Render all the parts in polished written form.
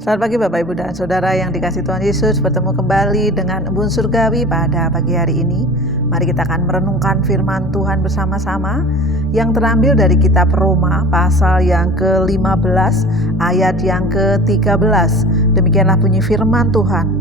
Selamat pagi Bapak Ibu dan Saudara yang dikasihi Tuhan Yesus. Bertemu kembali dengan Embun Surgawi pada pagi hari ini. Mari kita akan merenungkan firman Tuhan bersama-sama yang terambil dari kitab Roma pasal yang ke-15 ayat yang ke-13. Demikianlah bunyi firman Tuhan.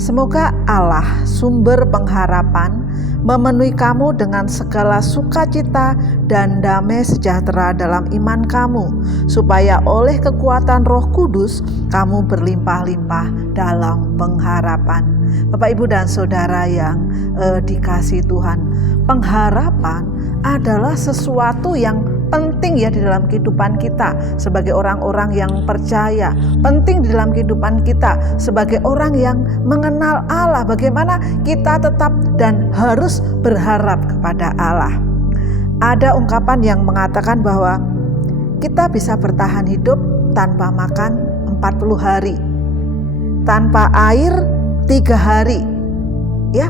Semoga Allah sumber pengharapan memenuhi kamu dengan segala sukacita dan damai sejahtera dalam iman kamu, supaya oleh kekuatan Roh Kudus kamu berlimpah-limpah dalam pengharapan. Bapak, Ibu, dan Saudara yang dikasihi Tuhan, pengharapan adalah sesuatu yang penting ya di dalam kehidupan kita sebagai orang-orang yang percaya, penting di dalam kehidupan kita sebagai orang yang mengenal Allah, bagaimana kita tetap dan harus berharap kepada Allah. Ada ungkapan yang mengatakan bahwa kita bisa bertahan hidup tanpa makan 40 hari, tanpa air 3 hari, ya,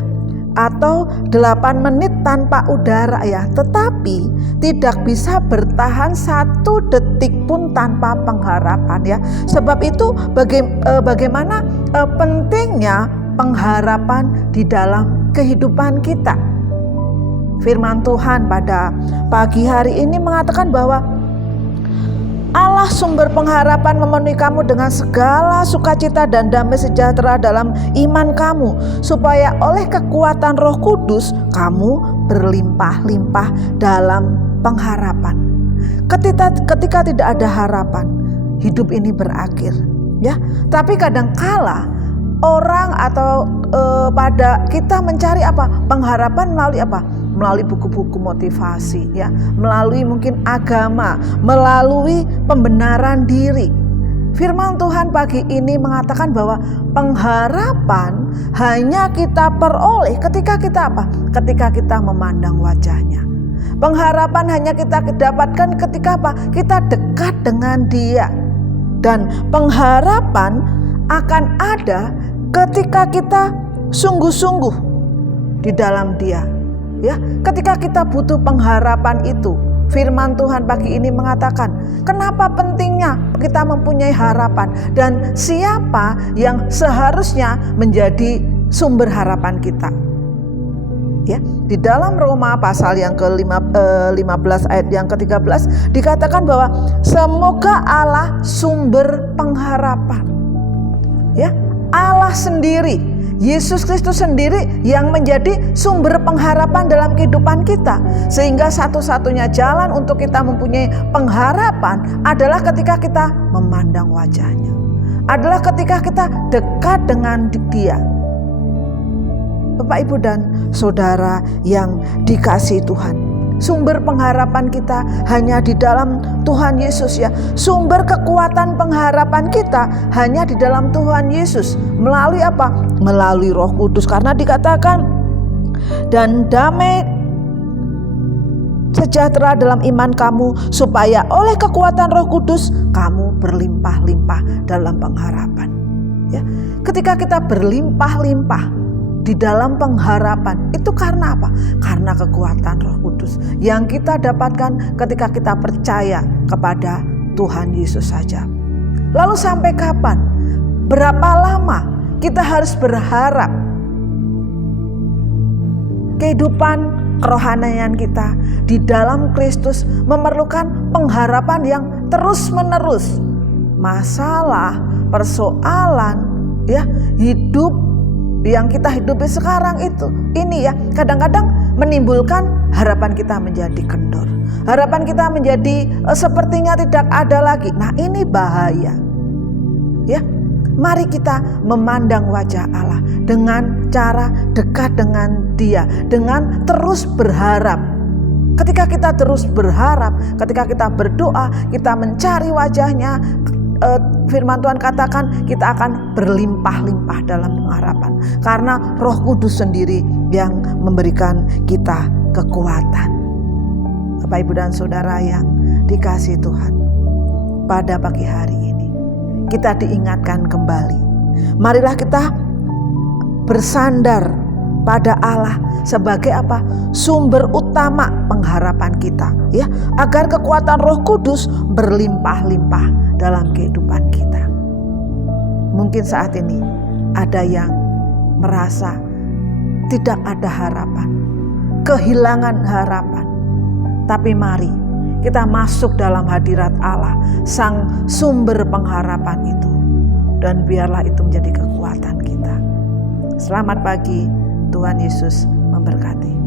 atau 8 menit tanpa udara ya, tetapi tidak bisa bertahan 1 detik pun tanpa pengharapan ya. Sebab itu bagaimana pentingnya pengharapan di dalam kehidupan kita. Firman Tuhan pada pagi hari ini mengatakan bahwa Allah sumber pengharapan memenuhi kamu dengan segala sukacita dan damai sejahtera dalam iman kamu, supaya oleh kekuatan Roh Kudus kamu berlimpah-limpah dalam pengharapan. Ketika tidak ada harapan, hidup ini berakhir, ya. Tapi kadangkala orang atau pada kita mencari apa? Pengharapan melalui apa? Melalui buku-buku motivasi ya, melalui mungkin agama, melalui pembenaran diri. Firman Tuhan pagi ini mengatakan bahwa pengharapan hanya kita peroleh ketika kita apa? Ketika kita memandang wajahnya. Pengharapan hanya kita dapatkan ketika apa? Kita dekat dengan Dia. Dan pengharapan akan ada ketika kita sungguh-sungguh di dalam Dia. Ya, ketika kita butuh pengharapan itu, firman Tuhan pagi ini mengatakan, kenapa pentingnya kita mempunyai harapan dan siapa yang seharusnya menjadi sumber harapan kita. Ya, di dalam Roma pasal yang ke-15 ayat yang ke-13 dikatakan bahwa semoga Allah sumber pengharapan. Ya, Allah sendiri, Yesus Kristus sendiri yang menjadi sumber pengharapan dalam kehidupan kita. Sehingga satu-satunya jalan untuk kita mempunyai pengharapan adalah ketika kita memandang wajahnya, adalah ketika kita dekat dengan Dia. Bapak, Ibu, dan Saudara yang dikasihi Tuhan, sumber pengharapan kita hanya di dalam Tuhan Yesus ya. Sumber kekuatan pengharapan kita hanya di dalam Tuhan Yesus. Melalui apa? Melalui Roh Kudus. Karena dikatakan, dan damai sejahtera dalam iman kamu, supaya oleh kekuatan Roh Kudus kamu berlimpah-limpah dalam pengharapan. Ya, ketika kita berlimpah-limpah di dalam pengharapan itu karena apa? Karena kekuatan Roh Kudus yang kita dapatkan ketika kita percaya kepada Tuhan Yesus saja. Lalu sampai kapan? Berapa lama kita harus berharap? Kehidupan kerohanian kita di dalam Kristus memerlukan pengharapan yang terus-menerus. Masalah, persoalan, ya, hidup yang kita hidupi sekarang ini ya, kadang-kadang menimbulkan harapan kita menjadi kendor. Harapan kita menjadi sepertinya tidak ada lagi. Nah, ini bahaya. Ya, mari kita memandang wajah Allah dengan cara dekat dengan Dia, dengan terus berharap. Ketika kita terus berharap, ketika kita berdoa, kita mencari wajahnya, firman Tuhan katakan kita akan berlimpah-limpah dalam pengharapan. Karena Roh Kudus sendiri yang memberikan kita kekuatan. Bapak, Ibu, dan Saudara yang dikasihi Tuhan, pada pagi hari ini kita diingatkan kembali. Marilah kita bersandar pada Allah sebagai apa? Sumber utama pengharapan kita, ya, agar kekuatan Roh Kudus berlimpah-limpah dalam kehidupan kita. Mungkin saat ini ada yang merasa tidak ada harapan, kehilangan harapan. Tapi mari kita masuk dalam hadirat Allah, Sang sumber pengharapan itu. Dan biarlah itu menjadi kekuatan kita. Selamat pagi, Tuhan Yesus memberkati.